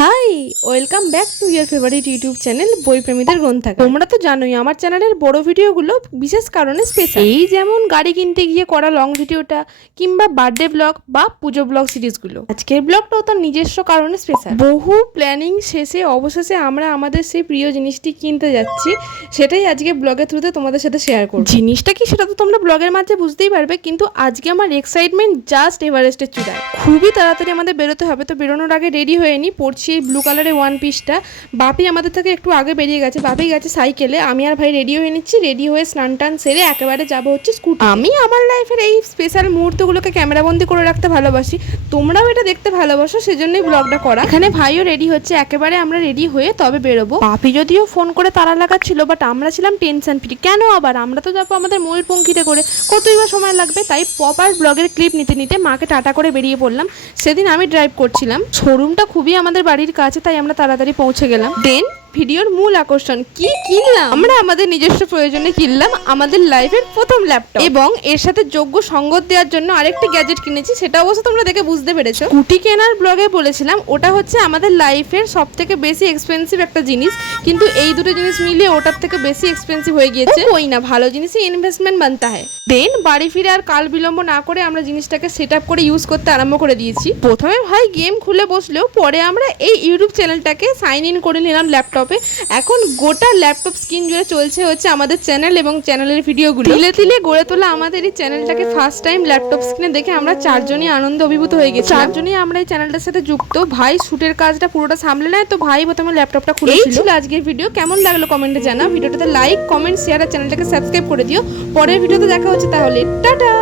High, welcome back to your favourite YouTube channel বইপ্রেমীদের গ্রন্থাগার। তোমরা তো জানোই আমার চ্যানেলের বড় ভিডিওগুলো বিশেষ কারণে স্পেশাল। এই যেমন গাড়ি কিনতে গিয়ে করা লং ভিডিওটা, কিংবা বার্থডে ব্লগ বা পুজো ব্লগ সিরিজগুলো। আজকের ব্লগটাও তার নিজস্ব কারণে স্পেশাল। বহু প্ল্যানিং শেষে অবশেষে আমরা আমাদের সেই প্রিয় জিনিসটি কিনতে যাচ্ছি, সেটাই আজকে ব্লগের থ্রুতে তোমাদের সাথে শেয়ার করব। জিনিসটা কি সেটা তো তোমরা ব্লগের মাঝে বুঝতেই পারবে, কিন্তু আজকে আমার এক্সাইটমেন্ট জাস্ট এভারেস্টের চূড়ায়। খুবই তাড়াতাড়ি আমাদের বেরোতে হবে, তো বেরোনোর আগে রেডি হয়ে নিই। পড়ছি এই ব্লু কালারের ওয়ান পিসটা। বাপি আমাদের থেকে একটু আগে বেরিয়ে গেছে, বাপি গেছে সাইকেলে, আমি আর ভাই রেডি হয়ে নিচ্ছি। রেডি হয়ে স্নান টান সেরে একেবারে যাবো হচ্ছে স্কুটি। আমি আমার লাইফের এই স্পেশাল মুহূর্তগুলোকে ক্যামেরাবন্দি করে রাখতে ভালোবাসি, তোমরাও এটা দেখতে ভালোবাসো, সেজন্যই ব্লগটা করা। এখানে ভাইও রেডি হচ্ছে, একেবারে আমরা রেডি হয়ে তবে বেরোবো। বাপি যদিও ফোন করে তাড়া লাগাচ্ছিল, বাট আমরা ছিলাম টেনশন ফ্রি। কেন আবার, আমরা তো যাবো আমাদের ময়ূরপঙ্খীতে করে, কতই বা সময় লাগবে। তাই প্রপার ব্লগের ক্লিপ নিতে নিতে মাকে টাটা করে বেরিয়ে পড়লাম। সেদিন আমি ড্রাইভ করছিলাম, শোরুমটা খুবই আমাদের বাড়ির কাছে, তাই আমরা তাড়াতাড়ি পৌঁছে গেলাম। দেন ভিডিওর মূল আকর্ষণ কি কিনলাম, আমরা আমাদের নিজস্ব প্রয়োজনে কিনলাম আমাদের লাইফের প্রথম ল্যাপটপ, এবং এর সাথে যোগ্য সঙ্গত দেওয়ার জন্য আরেকটি গ্যাজেট কিনেছি, সেটা অবশ্য তোমরা দেখে বুঝতে পেরেছো। স্কুটি কেনার ব্লগে বলেছিলাম ওটা হচ্ছে আমাদের লাইফের সব থেকে বেশি এক্সপেন্সিভ একটা জিনিস, কিন্তু এই দুটো জিনিস মিলিয়ে ওটার থেকে বেশি এক্সপেন্সিভ হয়ে গিয়েছে। ওই না, ভালো জিনিসই ইনভেস্টমেন্ট বানতে হয়। দেন বাড়ি ফিরে আর কাল বিলম্ব না করে আমরা জিনিসটাকে সেট আপ করে ইউজ করতে আরম্ভ করে দিয়েছি। প্রথমে ভাই গেম খুলে বসলেও পরে আমরা এই ইউটিউব চ্যানেলটাকে সাইন ইন করে নিলাম ল্যাপটপে। এখন গোটা ল্যাপটপ স্ক্রিন জুড়ে চলছে হচ্ছে আমাদের চ্যানেল এবং চ্যানেলের ভিডিওগুলো। তিলে তিলে গড়ে তোলা আমাদের এই চ্যানেলটাকে ফার্স্ট টাইম ল্যাপটপ স্ক্রিনে দেখে আমরা চারজনই আনন্দ অভিভূত হয়ে গেছি। চারজনই আমরা এই চ্যানেলটার সাথে যুক্ত। ভাই শুটের কাজটা পুরোটা সামলে নেয়, তো ভাই প্রথমে ল্যাপটপটা খুলে ছিল। আজকের ভিডিও কেমন লাগলো কমেন্টে জানাও। ভিডিওটাতে লাইক, কমেন্ট, শেয়ার আর চ্যানেলটাকে সাবস্ক্রাইব করে দিও। পরের ভিডিওতে দেখা হচ্ছে তাহলে, টাটা।